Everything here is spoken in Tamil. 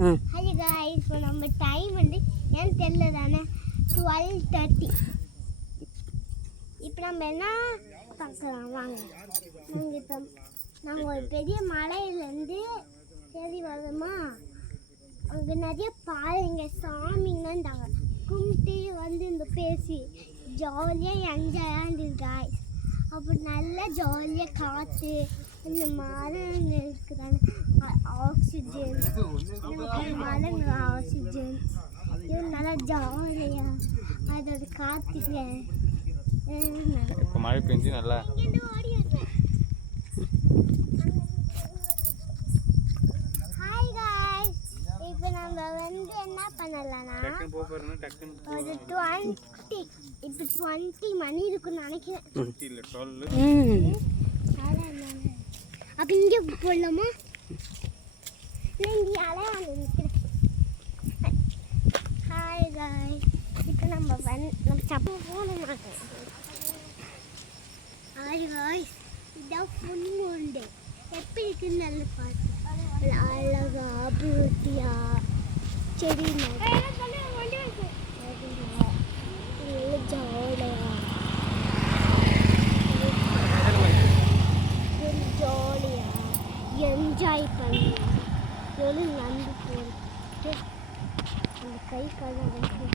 ம் ஹலோ காய்ஸ் இப்போ நம்ம டைம் வந்து ஏன் தெரியல தானே டுவெல் தேர்ட்டி இப்போ நம்ம என்ன பார்க்கலாம்? வாங்க. நாங்கள் இப்போ நாங்கள் ஒரு பெரிய மலையிலேருந்து சரி வருமா? அங்கே நிறைய பாருங்க சாமிங்கன்றாங்க கும்பிட்டு வந்து இந்த பேசி ஜாலியாக என்ஜாயாக இருந்தது காய்ஸ் அப்புறம் நல்லா ஜாலியாக காற்று இந்த மரம் இருக்கிறாங்க ஆக்சிஜன் மரங்க ஆக்சிஜன் இது நல்லா ஜாலியாக அதோட காற்றுல இப்போ மழை பெஞ்சு நல்லா இப்போ நம்ம வந்து என்ன பண்ணலாம்னா ஒரு டுவெண்ட்டி இப்போ டுவெண்ட்டி மணி இருக்குன்னு நினைக்கிறேன். அப்போ இங்கே போடலாமா ஹாய் காய் இப்போ நம்ம வந்து நம்ம சப்ப போன ஹாய் காய் இதான் ஃபுல் மூண்டே எப்படி இருக்குன்னு நல்லா பார்த்து அழகா பியூட்டியா செடி ஜாலியா ஜாலியா என்ஜாய் பண்ணுவோம் எவ்வளோ நடந்து போட்டு அந்த கை காலம்